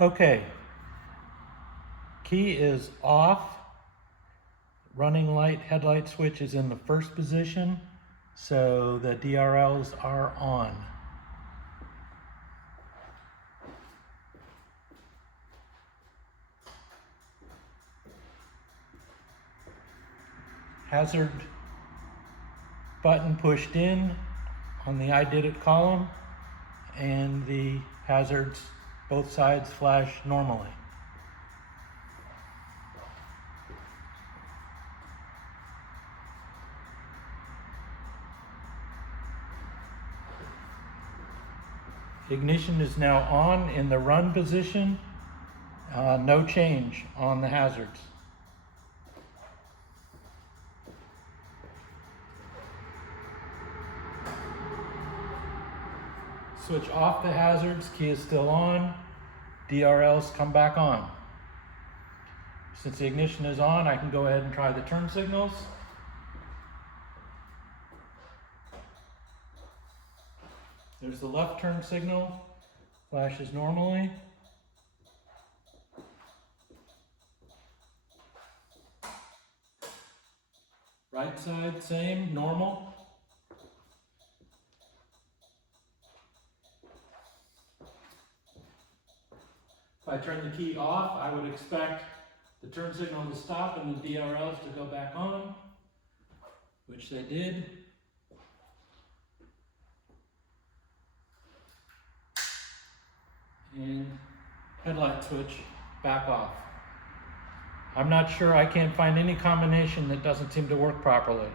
Okay, key is off. Running light headlight switch is in the first position, so the DRLs are on. Hazard button pushed in on the I did it column, and the hazards both sides flash normally. Ignition is now on in the run position. No change on the hazards. Switch off the hazards, key is still on, DRLs come back on. Since the ignition is on, I can go ahead and try the turn signals. There's the left turn signal, flashes normally. Right side, same, normal. If I turn the key off, I would expect the turn signal to stop and the DRLs to go back on, which they did. And headlight switch back off. I'm not sure, I can't find any combination that doesn't seem to work properly.